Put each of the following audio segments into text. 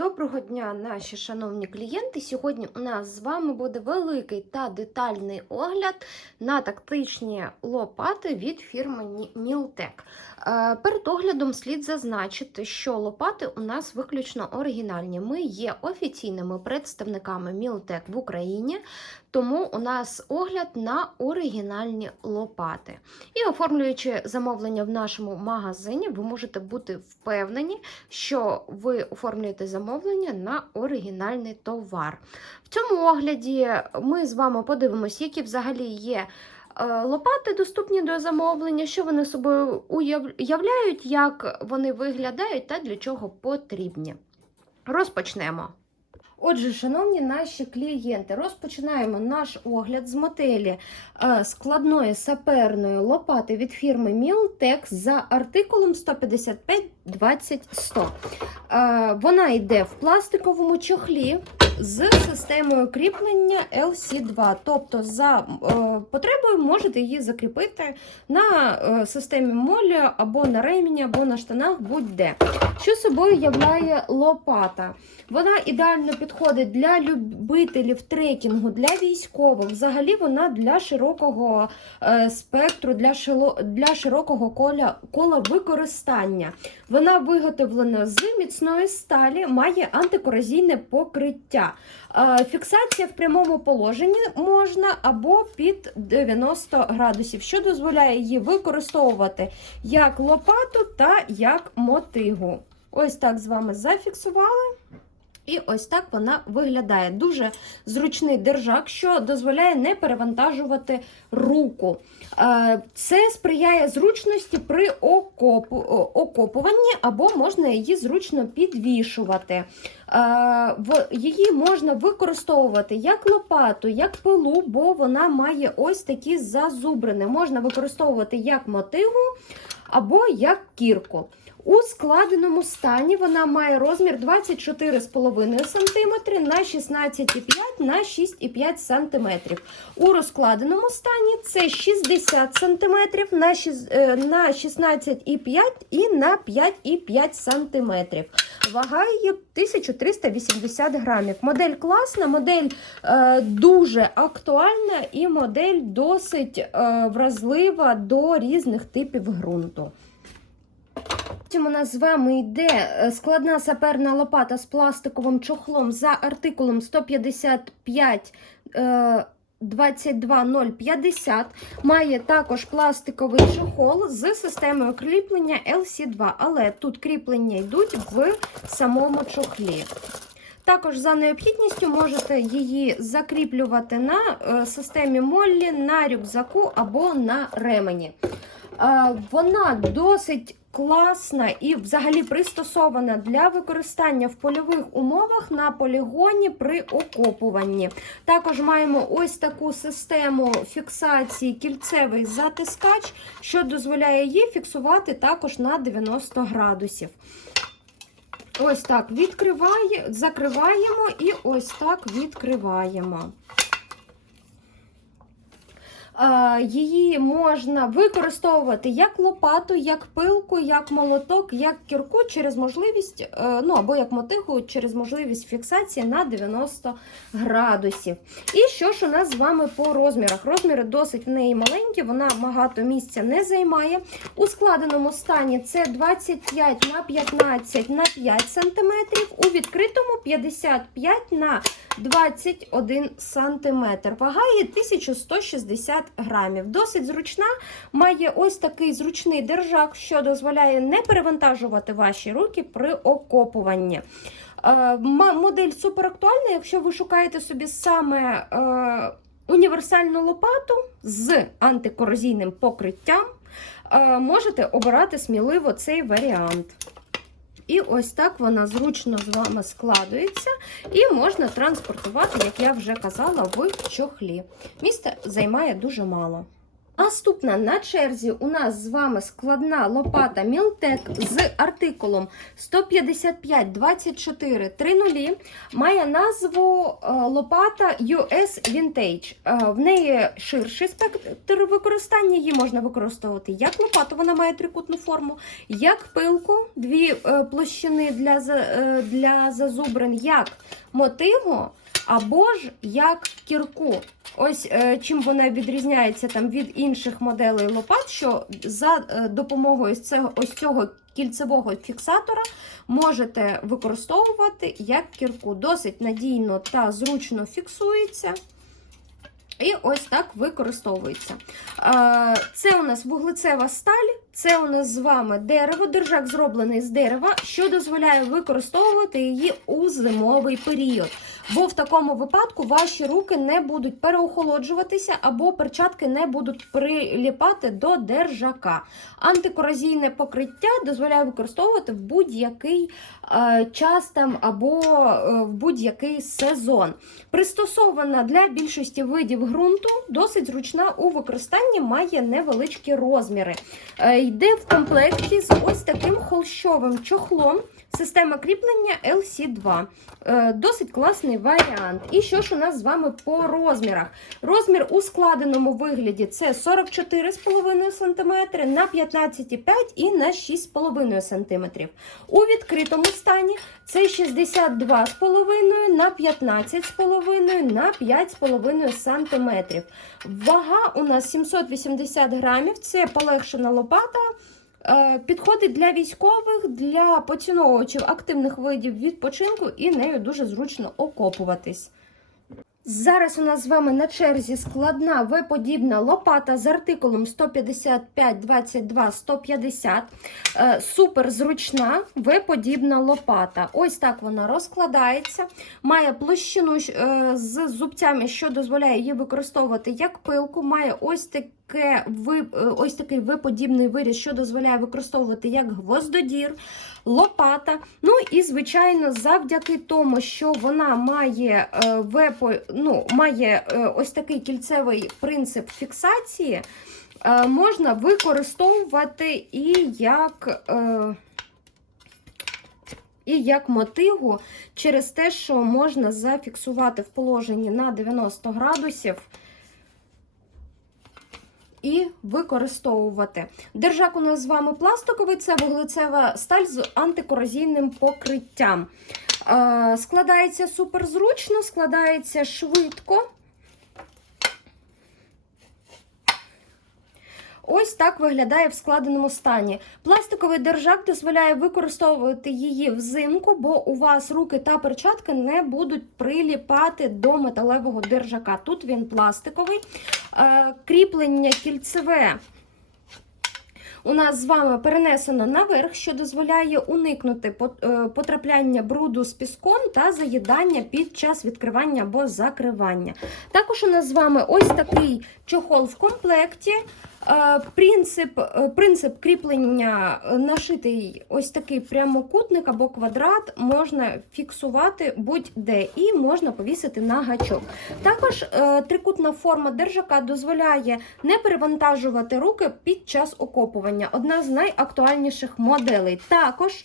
Доброго дня, наші шановні клієнти. Сьогодні у нас з вами буде великий та детальний огляд на тактичні лопати від фірми Мілтек. Е, Перед оглядом слід зазначити, що лопати у нас виключно оригінальні. Ми є офіційними представниками Мілтек в Україні, тому у нас огляд на оригінальні лопати. І оформлюючи замовлення в нашому магазині, ви можете бути впевнені, що ви оформлюєте замовлення на оригінальний товар. В цьому огляді ми з вами подивимося, які взагалі є. е, Лопати доступні до замовлення, що вони собою уявляють, як вони виглядають та для чого потрібні. Розпочнемо. Отже, шановні наші клієнти, розпочинаємо наш огляд з моделі е, складної саперної лопати від фірми Мілтекс за артикулом 155 20 100. Е, Вона йде в пластиковому чохлі з системою кріплення LC2. Тобто, за е, потребою можете її закріпити на е, системі молі або на ремені, або на штанах, будь-де. Що собою являє лопата? Вона ідеально підходить для любителів трекінгу, для військових. Взагалі вона для широкого е, спектру, для, для широкого кола, кола використання. Вона виготовлена з міцної сталі, має антикорозійне покриття. Е, фіксація в прямому положенні можна або під 90 градусів, що дозволяє її використовувати як лопату та як мотигу. Ось так з вами зафіксували. І ось так вона виглядає. Дуже зручний держак, що дозволяє не перевантажувати руку. Е, Це сприяє зручності при окопу, окопуванні, або можна її зручно підвішувати. Е, Її можна використовувати як лопату, як пилу, бо вона має ось такі зазубрини. Можна використовувати як мотигу або як кірку. У складеному стані вона має розмір 24,5 см на 16,5 на 6,5 см. У розкладеному стані це 60 см на шіс- е, 16,5 і на 5,5 см. Вага її 1380 грамів. Модель класна, модель е, дуже актуальна і модель досить е, вразлива до різних типів ґрунту. Потім у нас з вами йде е, складна саперна лопата з пластиковим чохлом за артикулом 155 е, 22050. Має також пластиковий чохол з системою кріплення LC2, але тут кріплення йдуть в самому чохлі. Також за необхідністю можете її закріплювати на е, системі Моллі, на рюкзаку або на ремені. Е, Вона досить класна і взагалі пристосована для використання в польових умовах на полігоні при окопуванні. Також маємо ось таку систему фіксації кільцевий затискач, що дозволяє її фіксувати також на 90 градусів. Ось так відкриває, закриваємо і ось так відкриваємо. Е, Її можна використовувати як лопату, як пилку, як молоток, як кірку через можливість, е, ну або як мотигу через можливість фіксації на 90 градусів. І що ж у нас з вами по розмірах? Розміри досить в неї маленькі, вона багато місця не займає. У складеному стані це 25 на 15 на 5 см, у відкритому 55 на 21 см. Вага є 1160 грамів. Досить зручна, має ось такий зручний держак, що дозволяє не перевантажувати ваші руки при окопуванні. Е, Модель суперактуальна, якщо ви шукаєте собі саме е, універсальну лопату з антикорозійним покриттям, е, можете обирати сміливо цей варіант. І ось так вона зручно з вами складується і можна транспортувати, як я вже казала, в чохлі. Місце займає дуже мало. Наступна на черзі у нас з вами складна лопата Мілтек з артикулом 155-24-30. Має назву е, лопата US Vintage. Е, В неї ширший спектр використання. Її можна використовувати як лопату, вона має трикутну форму, як пилку, дві е, площини для, для зазубрин, як мотигу або ж як кірку. Ось е, чим вона відрізняється там від інших моделей лопат, що за е, допомогою ось цього, ось цього кільцевого фіксатора можете використовувати як кірку. Досить надійно та зручно фіксується. І ось так використовується. Е, Це у нас вуглецева сталь, це у нас з вами дерево. Держак зроблений з дерева, що дозволяє використовувати її у зимовий період. Бо в такому випадку ваші руки не будуть переохолоджуватися або перчатки не будуть приліпати до держака. Антикоразійне покриття дозволяє використовувати в будь-який е, час там або е, в будь-який сезон. Пристосована для більшості видів ґрунту, досить зручна у використанні, має невеличкі розміри. Е, Йде в комплекті з ось таким холщовим чохлом. Система кріплення LC2. Е, Досить класний варіант. І що ж у нас з вами по розмірах? Розмір у складеному вигляді це 44,5 см на 15,5 і на 6,5 см. У відкритому стані це 62,5 на 15,5 на 5,5 см. Вага у нас 780 грамів, це полегшена лопата. Е, Підходить для військових, для поціновувачів активних видів відпочинку і нею дуже зручно окопуватись. Зараз у нас з вами на черзі складна В-подібна лопата з артикулом 155-22-150. Е, Супер зручна В-подібна лопата. Ось так вона розкладається. Має площину е, з зубцями, що дозволяє її використовувати як пилку. Має ось таке ви, е, ось такий В-подібний виріз, що дозволяє використовувати як гвоздодір, лопата. Ну і, звичайно, завдяки тому, що вона має, е, вепо, ну, має е, ось такий кільцевий принцип фіксації, можна використовувати і як. І як мотигу через те, що можна зафіксувати в положенні на 90 градусів і використовувати. Держак у нас з вами пластиковий, це вуглецева сталь з антикорозійним покриттям. Е, складається супер зручно, складається швидко. Ось так виглядає в складеному стані. Пластиковий держак дозволяє використовувати її взимку, бо у вас руки та перчатки не будуть приліпати до металевого держака. Тут він пластиковий. Е, кріплення кільцеве у нас з вами перенесено наверх, що дозволяє уникнути е, потрапляння бруду з піском та заїдання під час відкривання або закривання. Також у нас з вами ось такий чохол в комплекті. Е, Принцип, е, принцип кріплення е, нашитий ось такий прямокутник або квадрат можна фіксувати будь-де і можна повісити на гачок. Також трикутна форма держака дозволяє не перевантажувати руки під час окопування. Одна з найактуальніших моделей. Також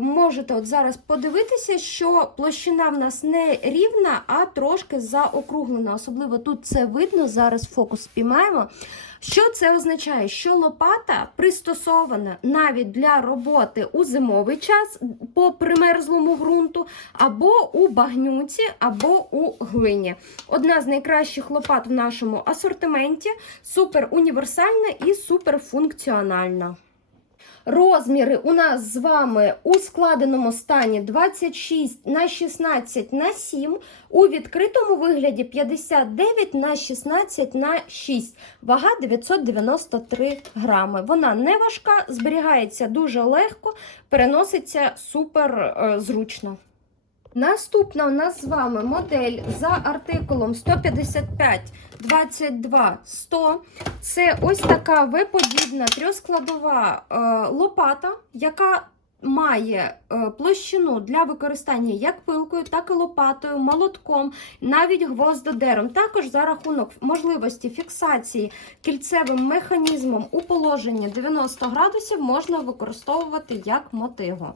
можете от зараз подивитися, що площина в нас не рівна, а трошки заокруглена. Особливо тут це видно. Зараз фокус спіймаємо. Що це означає? Що лопата пристосована навіть для роботи у зимовий час по примерзлому ґрунту, або у багнюці, або у глині. Одна з найкращих лопат в нашому асортименті, супер універсальна і супер функціональна. Розміри у нас з вами у складеному стані 26 на 16 на 7, у відкритому вигляді 59 на 16 на 6, вага 993 грами. Вона не важка, зберігається дуже легко, переноситься супер е, зручно. Наступна у нас з вами модель за артикулом 155 22 100. Це ось така виподібна трьохскладова е, лопата, яка має е, площину для використання як пилкою, так і лопатою, молотком, навіть гвоздодером. Також за рахунок можливості фіксації кільцевим механізмом у положенні 90 градусів можна використовувати як мотигу.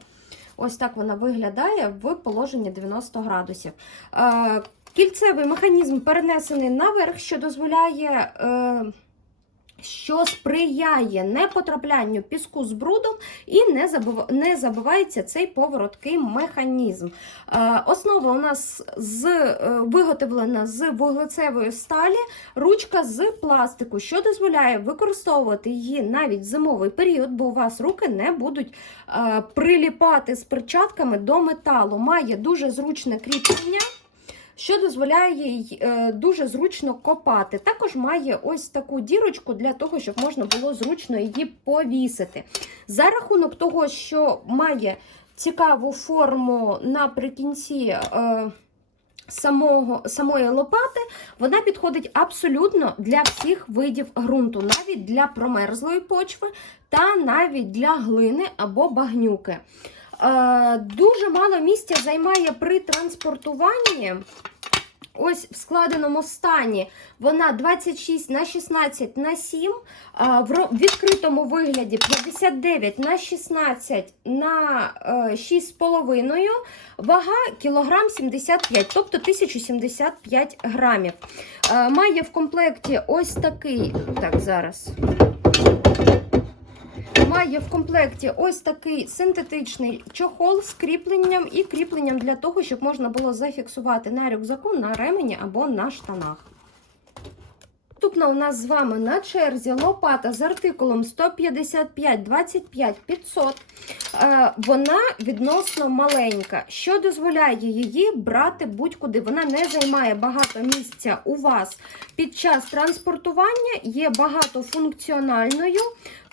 Ось так вона виглядає в положенні 90 градусів. Е, Кільцевий механізм перенесений наверх, що дозволяє. Що сприяє непотраплянню піску з брудом і не не забивається цей повороткий механізм. Е, Основа у нас з, е, виготовлена з вуглецевої сталі, ручка з пластику, що дозволяє використовувати її навіть в зимовий період, бо у вас руки не будуть е, приліпати з перчатками до металу. Має дуже зручне кріплення що дозволяє їй е, дуже зручно копати. Також має ось таку дірочку для того, щоб можна було зручно її повісити. За рахунок того, що має цікаву форму наприкінці. Е, Самого, самої лопати вона підходить абсолютно для всіх видів ґрунту, навіть для промерзлої почви та навіть для глини або багнюки. Е, дуже мало місця займає при транспортуванні. Ось в складеному стані вона 26 на 16 на 7, в відкритому вигляді 59 на 16 на е, 6,5, вага кілограм 75, тобто 1075 грамів. Е, Має в комплекті ось такий, так, зараз. Має в комплекті ось такий синтетичний чохол з кріпленням і кріпленням для того, щоб можна було зафіксувати на рюкзаку, на ремені або на штанах. Наступна у нас з вами на черзі лопата з артикулом 155 25 500. Е, Вона відносно маленька, що дозволяє її брати будь-куди. Вона не займає багато місця у вас під час транспортування, є багатофункціональною,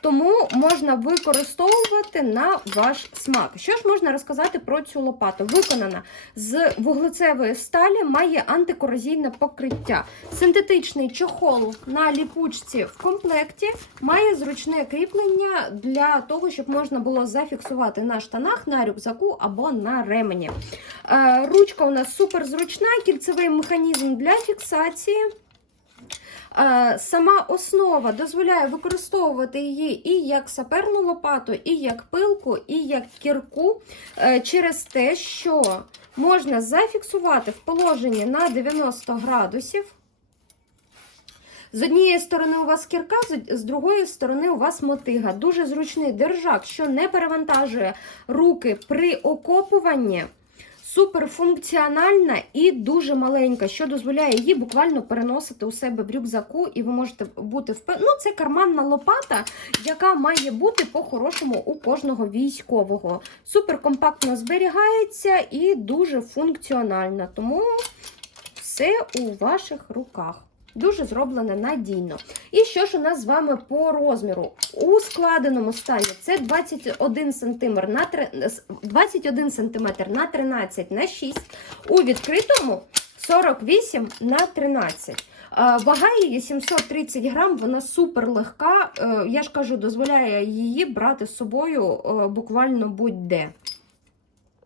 тому можна використовувати на ваш смак. Що ж можна розказати про цю лопату? Виконана з вуглецевої сталі, має антикорозійне покриття. Синтетичний чохол на ліпучці в комплекті має зручне кріплення для того, щоб можна було зафіксувати на штанах, на рюкзаку або на ремені. Е, Ручка у нас супер зручна, кільцевий механізм для фіксації. Е, Сама основа дозволяє використовувати її і як саперну лопату, і як пилку, і як кірку е, через те, що можна зафіксувати в положенні на 90 градусів. З однієї сторони у вас кірка, з- другої сторони у вас мотига. Дуже зручний держак, що не перевантажує руки при окопуванні. Суперфункціональна і дуже маленька, що дозволяє її буквально переносити у себе в рюкзаку, і ви можете бути впевнені. Ну, це карманна лопата, яка має бути по-хорошому у кожного військового. Суперкомпактно зберігається і дуже функціональна. Тому все у ваших руках. Дуже зроблене надійно. І що ж у нас з вами по розміру? У складеному стані це 21 см на, три- 21 см на 13 на 6. У відкритому 48 на 13. Е, Вага її 730 грам, вона супер легка. Е, Я ж кажу, дозволяє її брати з собою е, буквально будь-де.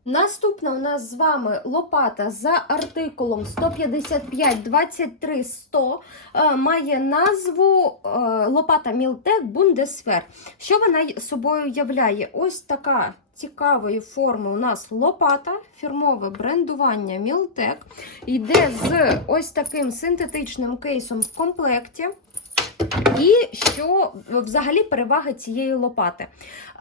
Наступна у нас з вами лопата за артикулом 155 23 100 е, має назву е, лопата Мілтек Бундесфер. Що вона собою являє? Ось така цікавої форми у нас лопата, фірмове брендування Мілтек. Йде з ось таким синтетичним кейсом в комплекті. І що взагалі перевага цієї лопати?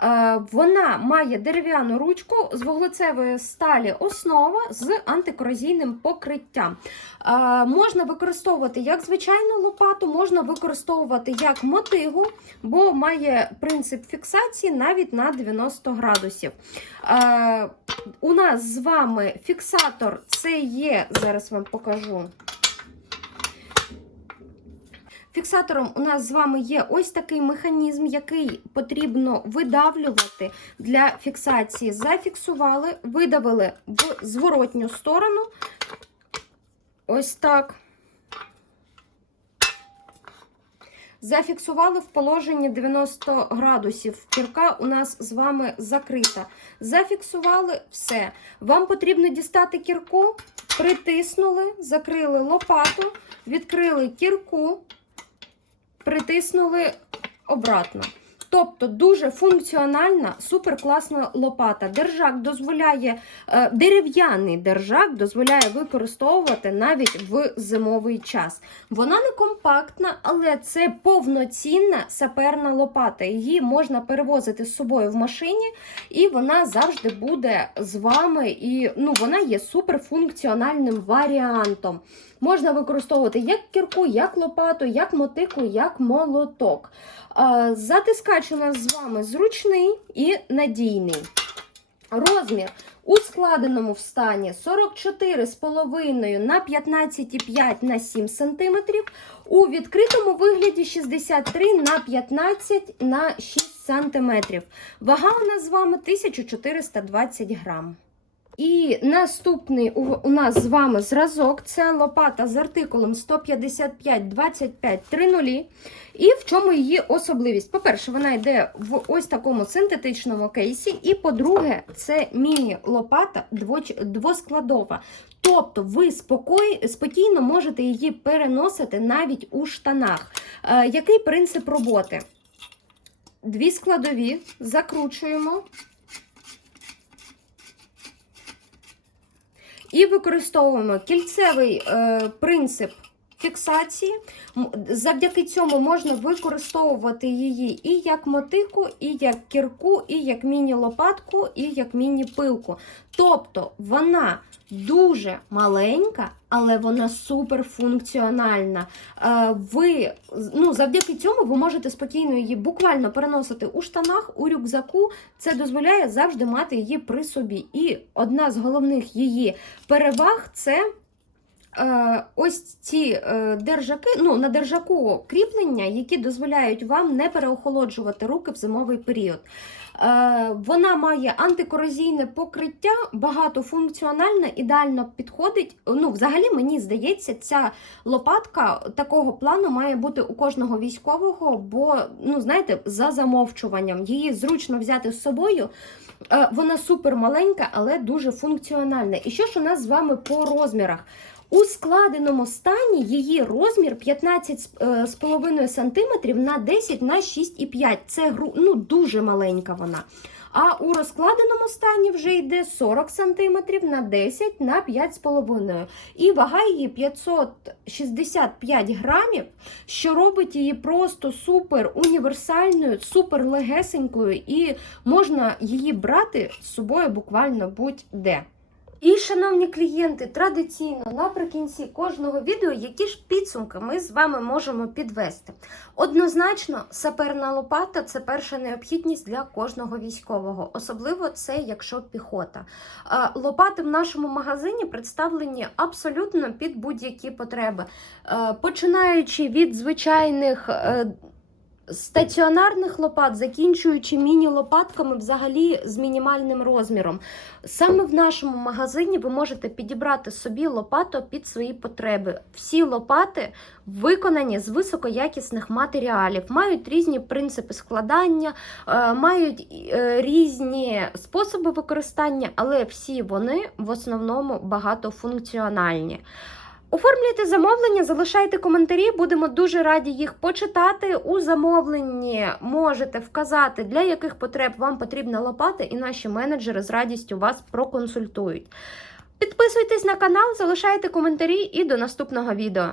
Е, Вона має дерев'яну ручку з вуглецевої сталі основа з антикорозійним покриттям. Е, Можна використовувати як звичайну лопату, можна використовувати як мотигу, бо має принцип фіксації навіть на 90 градусів. Е, У нас з вами фіксатор це є, зараз вам покажу. Фіксатором у нас з вами є ось такий механізм, який потрібно видавлювати для фіксації. Зафіксували, видавили в зворотню сторону. Ось так. Зафіксували в положенні 90 градусів. Кірка у нас з вами закрита. Зафіксували все. Вам потрібно дістати кірку, притиснули, закрили лопату, відкрили кірку, притиснули обратно. Тобто дуже функціональна, суперкласна лопата. Держак дозволяє, е, дерев'яний держак дозволяє використовувати навіть в зимовий час. Вона не компактна, але це повноцінна саперна лопата. Її можна перевозити з собою в машині, і вона завжди буде з вами. І ну, вона є суперфункціональним варіантом. Можна використовувати як кірку, як лопату, як мотику, як молоток. Затискач у нас з вами зручний і надійний. Розмір у складеному стані 44,5 на 15,5 на 7 см. У відкритому вигляді 63 на 15 на 6 см. Вага у нас з вами 1420 грам. І наступний у, нас з вами зразок це лопата з артикулом 155 25 30. І в чому її особливість? По-перше, вона йде в ось такому синтетичному кейсі. І по-друге, це міні-лопата двоскладова. Тобто ви спокій, спокійно можете її переносити навіть у штанах. Е, який принцип роботи? Дві складові закручуємо. І використовуємо кільцевий е, принцип фіксації. Завдяки цьому можна використовувати її і як мотику, і як кірку, і як міні-лопатку, і як міні-пилку. Тобто вона дуже маленька, але вона суперфункціональна. Е, Ви, ну, завдяки цьому ви можете спокійно її буквально переносити у штанах, у рюкзаку. Це дозволяє завжди мати її при собі. І одна з головних її переваг це. Е, ось ці е, держаки, ну на держаку кріплення, які дозволяють вам не переохолоджувати руки в зимовий період. Е, вона має антикорозійне покриття, багатофункціональне, ідеально підходить. Ну, взагалі, мені здається, ця лопатка такого плану має бути у кожного військового, бо, ну, знаєте, за замовчуванням її зручно взяти з собою. Вона супер маленька, але дуже функціональна. І що ж у нас з вами по розмірах? У складеному стані її розмір 15,5 см на 10 на 6,5. Це ну, дуже маленька вона. А у розкладеному стані вже йде 40 см на 10 на 5,5. І вага її 565 грамів, що робить її просто супер універсальною, супер легесенькою, і можна її брати з собою буквально будь-де. І, шановні клієнти, традиційно наприкінці кожного відео, які ж підсумки ми з вами можемо підвести. Однозначно, саперна лопата це перша необхідність для кожного військового, особливо це якщо піхота. Е, Лопати в нашому магазині представлені абсолютно під будь-які потреби, Е, починаючи від звичайних. Стаціонарних лопат, закінчуючи міні-лопатками взагалі з мінімальним розміром. Саме в нашому магазині ви можете підібрати собі лопату під свої потреби. Всі лопати виконані з високоякісних матеріалів, мають різні принципи складання, е, мають е, різні способи використання, але всі вони в основному багатофункціональні. Оформлюйте замовлення, залишайте коментарі, будемо дуже раді їх почитати. У замовленні можете вказати, для яких потреб вам потрібна лопата, і наші менеджери з радістю вас проконсультують. Підписуйтесь на канал, залишайте коментарі і до наступного відео.